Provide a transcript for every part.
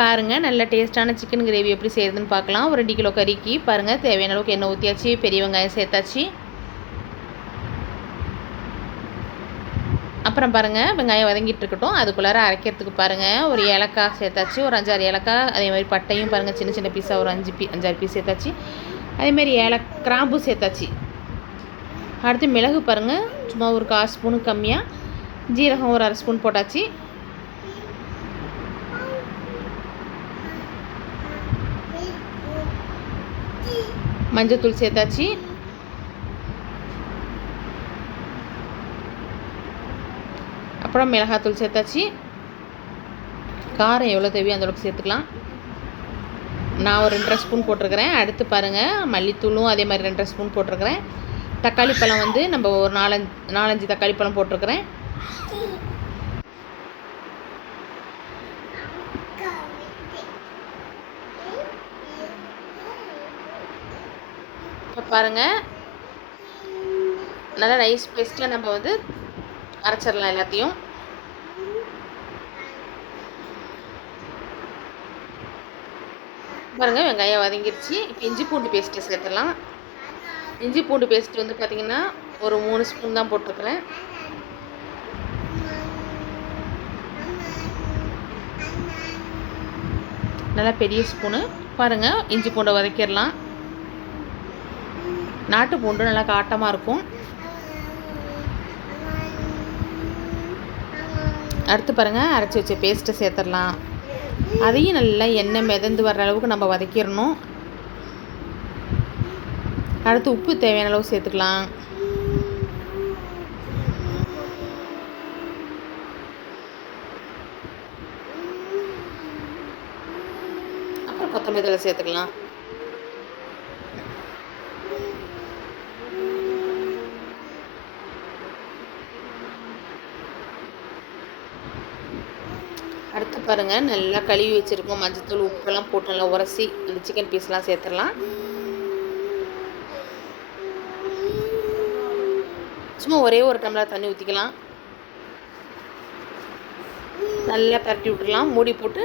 பாருங்கள் நல்ல டேஸ்ட்டான சிக்கன் கிரேவி எப்படி செய்கிறதுன்னு பார்க்கலாம். ஒரு 2 கிலோ கறிக்கு பாருங்கள் தேவையான அளவுக்கு எண்ணெய் ஊற்றியாச்சு, பெரிய வெங்காயம் சேர்த்தாச்சு. அப்புறம் பாருங்கள் வெங்காயம் வதங்கிட்டு இருக்கட்டும். அதுக்குள்ளார அரைக்கிறதுக்கு பாருங்கள் ஒரு ஏலக்காய் சேர்த்தாச்சு, ஒரு 5-6 ஏலக்காய். அதேமாதிரி பட்டையும் பாருங்கள் சின்ன சின்ன பீஸாக ஒரு 5-6 பீஸ் சேர்த்தாச்சு. அதேமாதிரி கிராம்பு சேர்த்தாச்சு. அடுத்து மிளகு பாருங்கள் சும்மா ஒரு 1/4 ஸ்பூனு கம்மியாக, ஜீரகம் ஒரு 1/2 ஸ்பூன் போட்டாச்சு. மஞ்சத்தூள் சேர்த்தாச்சு. அப்புறம் மிளகாத்தூள் சேர்த்தாச்சு. காரம் எவ்வளோ தேவையோ அந்தளவுக்கு சேர்த்துக்கலாம். நான் ஒரு 2.5 ஸ்பூன் போட்டிருக்கிறேன். அடுத்து பாருங்கள் மல்லித்தூளும் அதே மாதிரி 2.5 ஸ்பூன் போட்டிருக்கிறேன். தக்காளி பழம் வந்து நம்ம ஒரு 4-5 தக்காளி பழம் போட்டிருக்கிறேன். இப்போ பாருங்கள் நல்லா நைஸ் பேஸ்ட்டில் நம்ம வந்து அரைச்சிடலாம் எல்லாத்தையும். பாருங்கள் வெங்காயம் வதங்கிடுச்சு. இப்போ இஞ்சி பூண்டு பேஸ்ட்டு சேர்த்துடலாம். இஞ்சி பூண்டு பேஸ்ட்டு வந்து பார்த்திங்கன்னா ஒரு 3 ஸ்பூன் தான் போட்டிருக்கிறேன். நல்லா பெரிய ஸ்பூனு. பாருங்கள் இஞ்சி பூண்டை வதக்கிடலாம். நாட்டு பூண்டு நல்லா காட்டமாக இருக்கும். அடுத்து பாருங்கள் அரைச்சி வச்ச பேஸ்ட்டை சேர்த்துடலாம். அதையும் நல்லா எண்ணெய் மிதந்து வர்ற அளவுக்கு நம்ம வதக்கிடணும். அடுத்து உப்பு தேவையான அளவு சேர்த்துக்கலாம். அப்புறம் கொத்தமல்லி தழை சேர்த்துக்கலாம். அடுத்து பாருங்கள் நல்லா கழுவி வச்சுருக்கோம். மஞ்சத்தூள் உப்பெல்லாம் போட்டு நல்லா உரசி அந்த சிக்கன் பீஸ்லாம் சேர்த்துடலாம். சும்மா ஒரே ஒரு டம்ளர் தண்ணி ஊற்றிக்கலாம். நல்லா பரட்டி விட்டுடலாம். மூடி போட்டு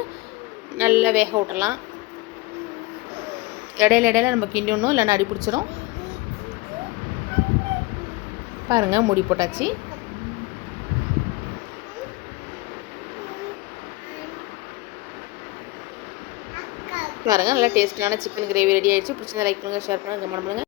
நல்லா வேக விட்டுடலாம். இடையில நம்ம கிண்டணும், இல்லைன்னா அடி பிடிச்சிரும். பாருங்கள் மூடி போட்டாச்சு. பாருங்கள் நல்லா டேஸ்ட்டான சிக்கன் கிரேவி ரெடி ஆகிடுச்சு. பிடிச்சிருந்தா லைக் பண்ணுங்கள், ஷேர் பண்ணுங்கள், கமெண்ட் பண்ணுங்கள்.